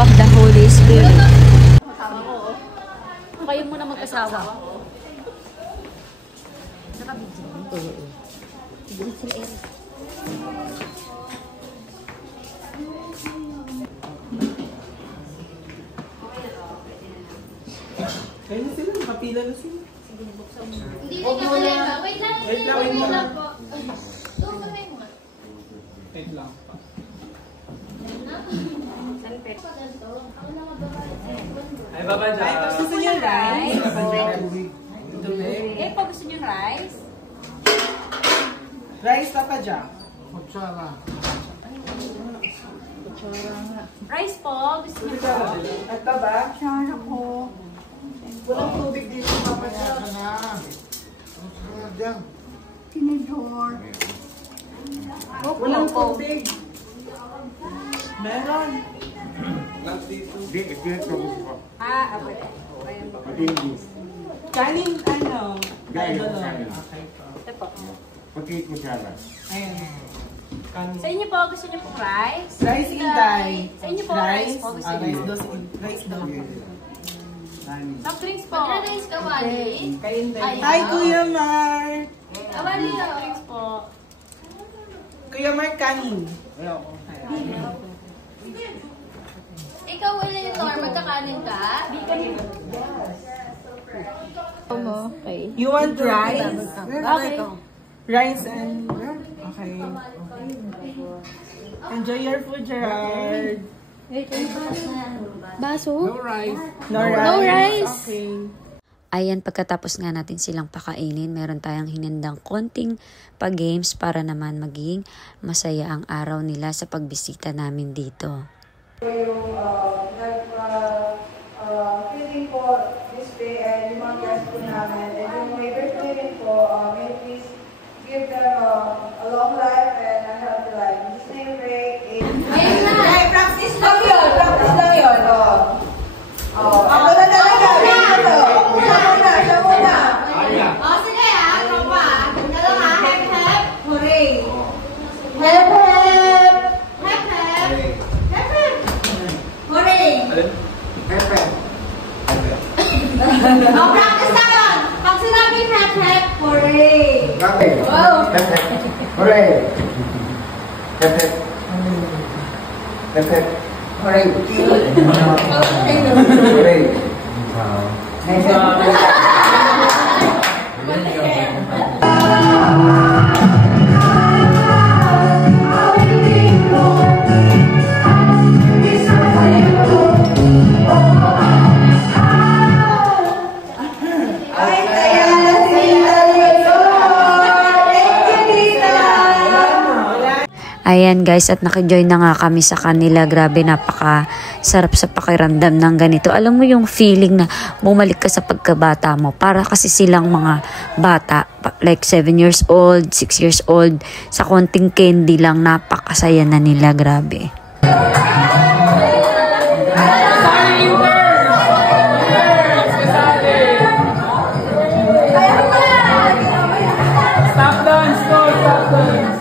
of the Holy Spirit. Kayo muna mag-asawa. Nakabidyo. Oo. Bigyan sila Eric. Kaya na sila, nakapila na sila. Hindi na katuloy ka. Wait lang. Wait lang po. Tumamay mo. Wait lang pa. Ay, Baba Jack. Ay, gusto niyo rice? Eh, pa gusto niyo rice? Rice, Papa Jack. Kutsara. Rice po, gusto niyo po? At Baba? Kutsara po. Walang tubig dito, Papa Jack. Tinidor. Walang tubig. Meron. Kanin, ano? Gaya. Okay po. Ito po. Pati kutsara. Ayun. Kanin. Sa inyo po, gusto niyo po rice? Rice Inday. Sa inyo po, rice po, gusto niyo Rice po? dos. Rice dos. Soft drinks po. Magra-rice ka, Wally. Kay Inday. Ay, Hi, Kuya Mark. Wally, Soft drinks po. Kuya Mark, kanin. Ayoko. ikaw, Eleanor, magkakanin ka? Okay. You want rice? Okay. Rice and... Okay. Enjoy your food, Gerard. Baso? No rice. No rice. Okay. Ayan, pagkatapos nga natin silang pakainin, meron tayong hinandang konting pag-games para naman maging masaya ang araw nila sa pagbisita namin dito. Yung feeling po this day and yung mga guests po namin and yung may birthday rin po, may you please give them a long life and a healthy life. In Jesus' name, pray. Ay, practice lang yun. Practice lang yun. Ako na talaga. Siya muna. Sige tropa. Dalawa, hep hep. Hooray. Hep hep. Hep hep. Hep hep. Hooray. Practice na yun. Pag sinabing hep hep, Hooray. wow. Hooray! Hooray! Ayan guys, at nakijoin na nga kami sa kanila. Grabe, napaka sarap sa pakiramdam ng ganito. Alam mo yung feeling na bumalik ka sa pagkabata mo. Para kasi silang mga bata, like 7 years old, 6 years old. Sa konting candy lang, napakasaya na nila. Grabe. Stop dance, go! Stop dance!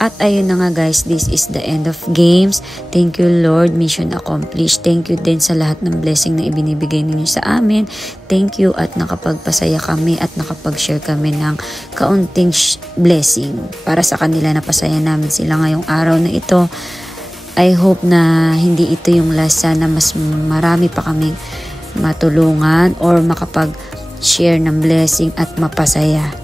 At ayun na nga guys, this is the end of games. Thank you Lord, mission accomplished. Thank you din sa lahat ng blessing na ibinibigay ninyo sa amin. Thank you at nakapagpasaya kami at nakapag-share kami ng kaunting blessing para sa kanila. Napasaya namin sila ngayong araw na ito. I hope na hindi ito yung last, na mas marami pa kaming matulungan or makapag-share ng blessing at mapasaya.